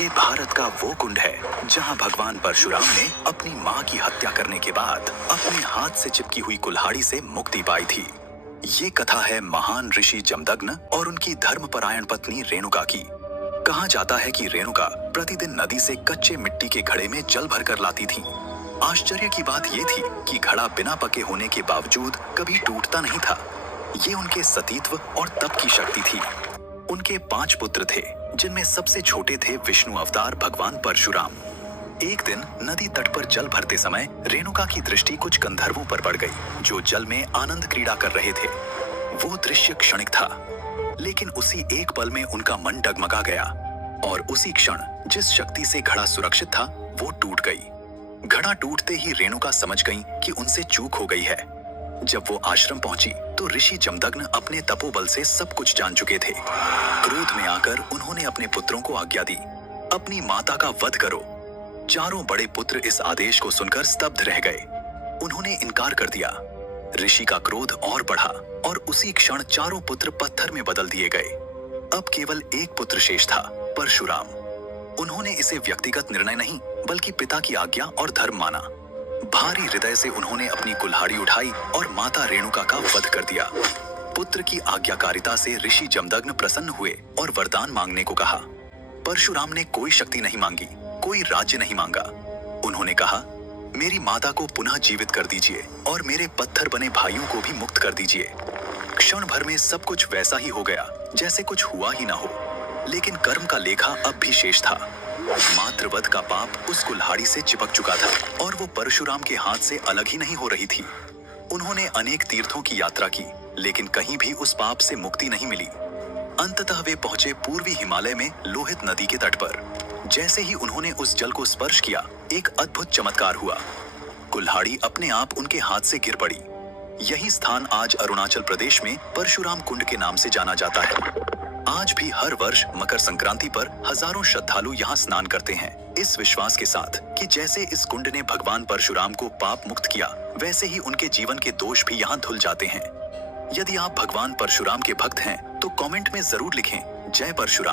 ये भारत का वो कुंड है जहां भगवान परशुराम ने अपनी मां की हत्या करने के बाद अपने हाथ से चिपकी हुई कुल्हाड़ी से मुक्ति पाई थी। ये कथा है महान ऋषि जमदग्नि और उनकी धर्मपरायण पत्नी रेणुका की। कहा जाता है कि रेणुका प्रतिदिन नदी से कच्चे मिट्टी के घड़े में जल भरकर लाती थी। आश्चर्य की बात ये थी कि घड़ा बिना पके होने के बावजूद कभी टूटता नहीं था। ये उनके सतीत्व और तप की शक्ति थी। उनके 5 पुत्र थे, जिनमें सबसे छोटे थे विष्णु अवतार भगवान परशुराम। एक दिन नदी तट पर जल भरते समय रेणुका की दृष्टि कुछ गंधर्वों पर पड़ गई, जो जल में आनंद क्रीड़ा कर रहे थे। वो दृश्य क्षणिक था, लेकिन उसी एक पल में उनका मन डगमगा गया और उसी क्षण जिस शक्ति से घड़ा सुरक्षित था वो टूट गई। घड़ा टूटते ही रेणुका समझ गई कि उनसे चूक हो गई है। जब वो आश्रम पहुंची तो ऋषि जमदग्नि अपने तपोबल से सब कुछ जान चुके थे। क्रोध में आकर उन्होंने अपने पुत्रों को आज्ञा दी, अपनी माता का वध करो। चारों बड़े पुत्र इस आदेश को सुनकर स्तब्ध रह गए। उन्होंने इनकार कर दिया। ऋषि का क्रोध और बढ़ा और उसी क्षण चारों पुत्र पत्थर में बदल दिए गए। अब केवल एक पुत्र शेष था, परशुराम। उन्होंने इसे व्यक्तिगत निर्णय नहीं बल्कि पिता की आज्ञा और धर्म माना। भारी हृदय से उन्होंने अपनी कुल्हाड़ी उठाई और माता रेणुका का वध कर दिया। पुत्र की आज्ञाकारिता से ऋषि जमदग्नि प्रसन्न हुए और वरदान मांगने को कहा। परशुराम ने कोई शक्ति नहीं मांगी, कोई राज्य नहीं मांगा। उन्होंने कहा, मेरी माता को पुनः जीवित कर दीजिए और मेरे पत्थर बने भाइयों को भी मुक्त कर दीजिए। क्षण भर में सब कुछ वैसा ही हो गया जैसे कुछ हुआ ही ना हो, लेकिन कर्म का लेखा अब भी शेष था। मातृवध का पाप उस कुल्हाड़ी से चिपक चुका था और वो परशुराम के हाथ से अलग ही नहीं हो रही थी। उन्होंने अनेक तीर्थों की यात्रा की, लेकिन कहीं भी उस पाप से मुक्ति नहीं मिली। अंततः वे पहुंचे पूर्वी हिमालय में लोहित नदी के तट पर। जैसे ही उन्होंने उस जल को स्पर्श किया, एक अद्भुत चमत्कार हुआ। कुल्हाड़ी अपने आप उनके हाथ से गिर पड़ी। यही स्थान आज अरुणाचल प्रदेश में परशुराम कुंड के नाम से जाना जाता है। आज भी हर वर्ष मकर संक्रांति पर हजारों श्रद्धालु यहाँ स्नान करते हैं, इस विश्वास के साथ कि जैसे इस कुंड ने भगवान परशुराम को पाप मुक्त किया, वैसे ही उनके जीवन के दोष भी यहाँ धुल जाते हैं। यदि आप भगवान परशुराम के भक्त हैं तो कमेंट में जरूर लिखें, जय परशुराम।